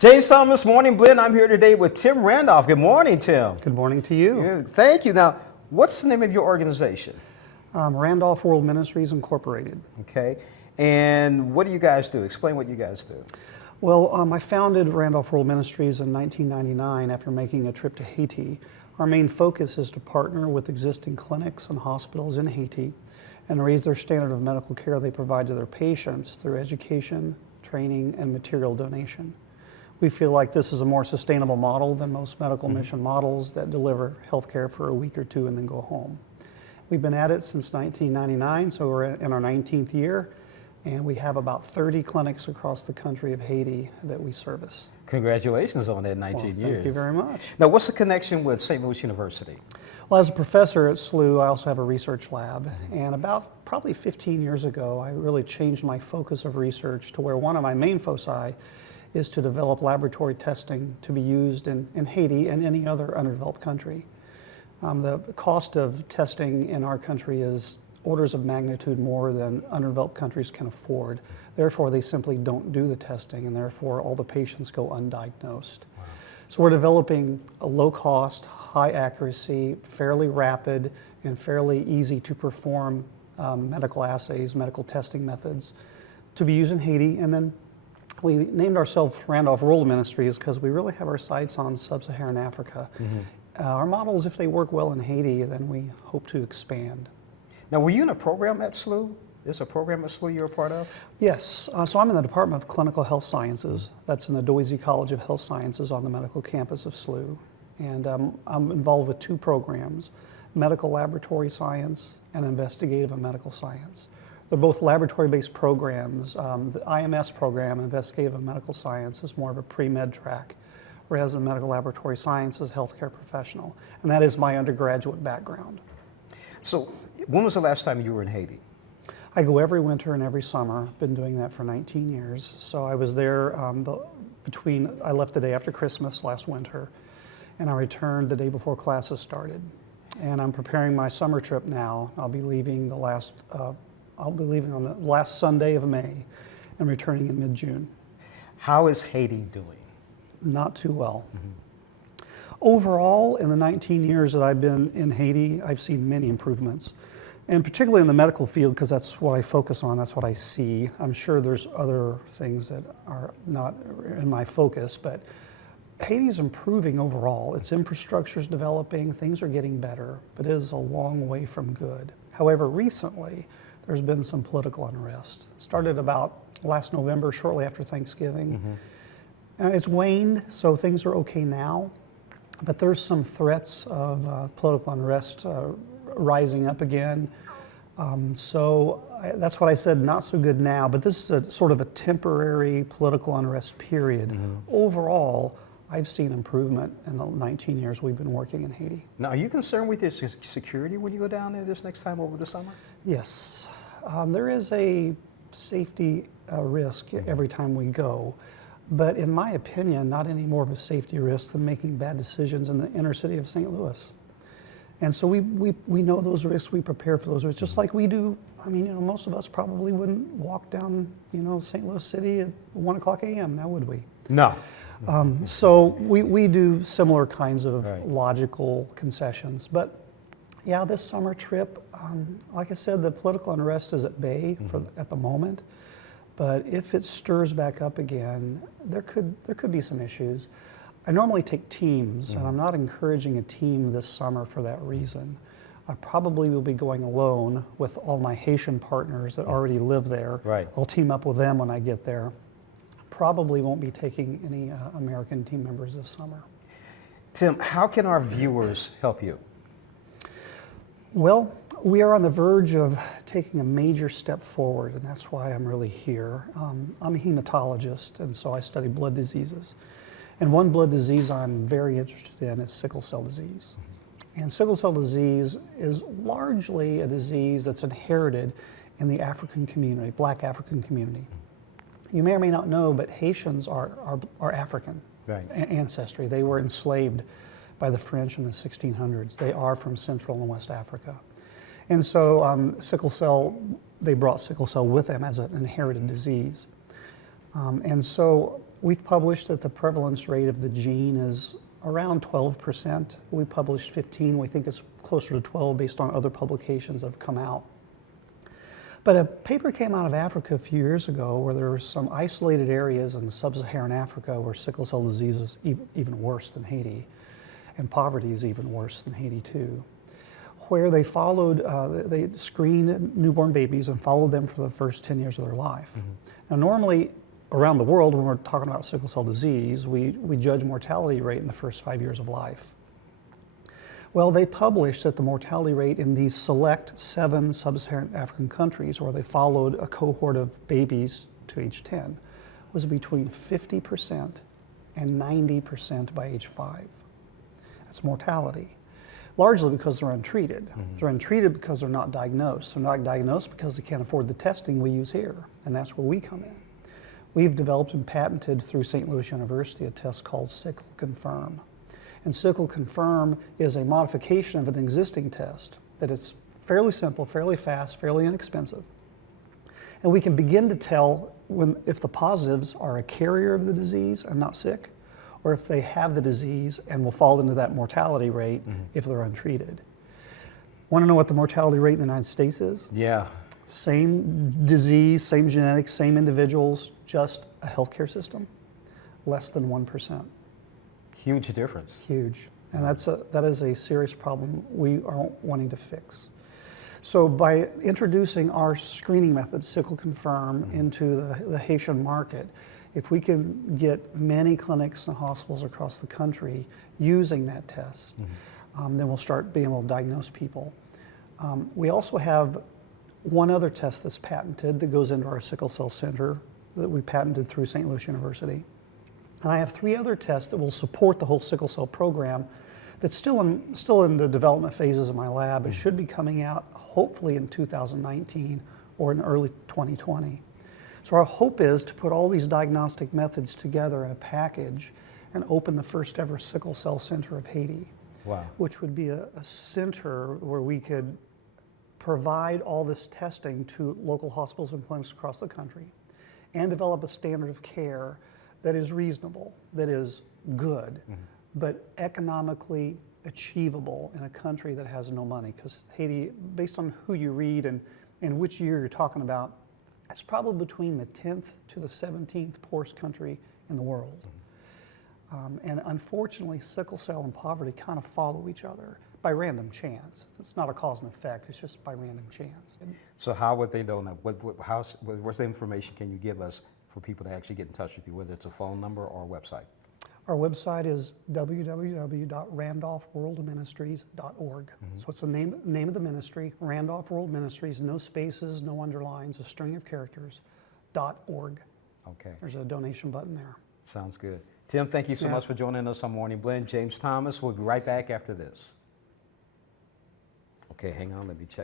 James Summers, Morning Blend. I'm here today with Tim Randolph. Good morning, Tim. Good morning to you. Yeah, thank you. Now, what's the name of your organization? Randolph World Ministries Incorporated. Okay. And what do you guys do? Explain what you guys do. Well, I founded Randolph World Ministries in 1999 after making a trip to Haiti. Our main focus is to partner with existing clinics and hospitals in Haiti and raise their standard of medical care they provide to their patients through education, training, and material donation. We feel like this is a more sustainable model than most medical mission models that deliver health care for a week or two and then go home. We've been at it since 1999, so we're in our 19th year, and we have about 30 clinics across the country of Haiti that we service. Congratulations on that 19 years. Thank you very much. Now, what's the connection with St. Louis University? Well, as a professor at SLU, I also have a research lab, and about probably 15 years ago, I really changed my focus of research to where one of my main foci is to develop laboratory testing to be used in Haiti and any other underdeveloped country. The cost of testing in our country is orders of magnitude more than underdeveloped countries can afford. Therefore, they simply don't do the testing, and therefore all the patients go undiagnosed. Wow. So we're developing a low cost, high accuracy, fairly rapid, and fairly easy to perform medical assays, medical testing methods to be used in Haiti. And then we named ourselves Randolph World Ministries because we really have our sights on sub-Saharan Africa. Our models, if they work well in Haiti, then we hope to expand. Now, were you in a program at SLU? Is a program at SLU you're a part of? Yes, so I'm in the Department of Clinical Health Sciences. That's in the Doisy College of Health Sciences on the medical campus of SLU. And I'm involved with two programs, medical laboratory science and investigative and medical science. They're both laboratory-based programs. The IMS program, Investigative and Medical Science, is more of a pre-med track, whereas the Medical Laboratory Science is healthcare professional. And that is my undergraduate background. So, when was the last time you were in Haiti? I go every winter and every summer. I've been doing that for 19 years. So I was there I left the day after Christmas last winter, and I returned the day before classes started. And I'm preparing my summer trip now. I'll be leaving on the last Sunday of May and returning in mid-June. How is Haiti doing? Not too well. Overall, in the 19 years that I've been in Haiti, I've seen many improvements, and particularly in the medical field, because that's what I focus on, that's what I see. I'm sure there's other things that are not in my focus, but Haiti's improving overall. Its infrastructure is developing, things are getting better, but it is a long way from good. However, recently, there's been some political unrest. It started about last November, shortly after Thanksgiving. It's waned, so things are okay now, but there's some threats of political unrest rising up again. That's what I said, not so good now, but this is a sort of a temporary political unrest period. Overall, I've seen improvement in the 19 years we've been working in Haiti. Now, are you concerned with your security when you go down there this next time over the summer? Yes. There is a safety risk every time we go, but in my opinion, not any more of a safety risk than making bad decisions in the inner city of St. Louis. And so we know those risks, we prepare for those risks, just like we do. I mean, most of us probably wouldn't walk down, St. Louis City at 1 o'clock a.m., now would we? No. So we do similar kinds of logical concessions. But yeah, this summer trip, like I said, the political unrest is at bay at the moment. But if it stirs back up again, there could be some issues. I normally take teams, and I'm not encouraging a team this summer for that reason. I probably will be going alone with all my Haitian partners that already live there. Right. I'll team up with them when I get there. Probably won't be taking any American team members this summer. Tim, how can our viewers help you? Well, we are on the verge of taking a major step forward, and that's why I'm really here. I'm a hematologist, and so I study blood diseases. And one blood disease I'm very interested in is sickle cell disease. And sickle cell disease is largely a disease that's inherited in the African community, Black African community. You may or may not know, but Haitians are African ancestry. They were enslaved by the French in the 1600s. They are from Central and West Africa. And so sickle cell, they brought sickle cell with them as an inherited disease. And so We've published that the prevalence rate of the gene is around 12%. We published 15. We think it's closer to 12 based on other publications that have come out. But a paper came out of Africa a few years ago where there were some isolated areas in sub-Saharan Africa where sickle cell disease is even worse than Haiti, and poverty is even worse than Haiti too, where they followed, they screened newborn babies and followed them for the first 10 years of their life. Now normally around the world when we're talking about sickle cell disease, we judge mortality rate in the first 5 years of life. Well, they published that the mortality rate in these select 7 sub-Saharan African countries where they followed a cohort of babies to age 10 was between 50% and 90% by age 5. That's mortality, largely because they're untreated. They're untreated because they're not diagnosed. They're not diagnosed because they can't afford the testing we use here, and that's where we come in. We've developed and patented through St. Louis University a test called Sickle Confirm. And Sickle Confirm is a modification of an existing test that it's fairly simple, fairly fast, fairly inexpensive. And we can begin to tell if the positives are a carrier of the disease and not sick, or if they have the disease and will fall into that mortality rate if they're untreated. Want to know what the mortality rate in the United States is? Yeah. Same disease, same genetics, same individuals, just a healthcare system, less than 1%. Huge difference. Huge. And that is a serious problem we are wanting to fix. So by introducing our screening method, Sickle Confirm, into the Haitian market, if we can get many clinics and hospitals across the country using that test, then we'll start being able to diagnose people. We also have one other test that's patented that goes into our sickle cell center that we patented through St. Louis University. And I have 3 other tests that will support the whole sickle cell program that's still in the development phases of my lab. It should be coming out hopefully in 2019 or in early 2020. So our hope is to put all these diagnostic methods together in a package and open the first ever sickle cell center of Haiti. Wow. Which would be a center where we could provide all this testing to local hospitals and clinics across the country and develop a standard of care that is reasonable, that is good, but economically achievable in a country that has no money. Because Haiti, based on who you read and which year you're talking about, it's probably between the 10th to the 17th poorest country in the world. And unfortunately, sickle cell and poverty kind of follow each other by random chance. It's not a cause and effect, it's just by random chance. So how would they know? What's the information can you give us for people to actually get in touch with you, whether it's a phone number or a website? Our website is www.randolphworldministries.org. So it's the name of the ministry, Randolph World Ministries, no spaces, no underlines, a string of characters, .org. Okay. There's a donation button there. Sounds good. Tim, thank you so much for joining us on Morning Blend. James Thomas, we'll be right back after this. Okay, hang on, let me check.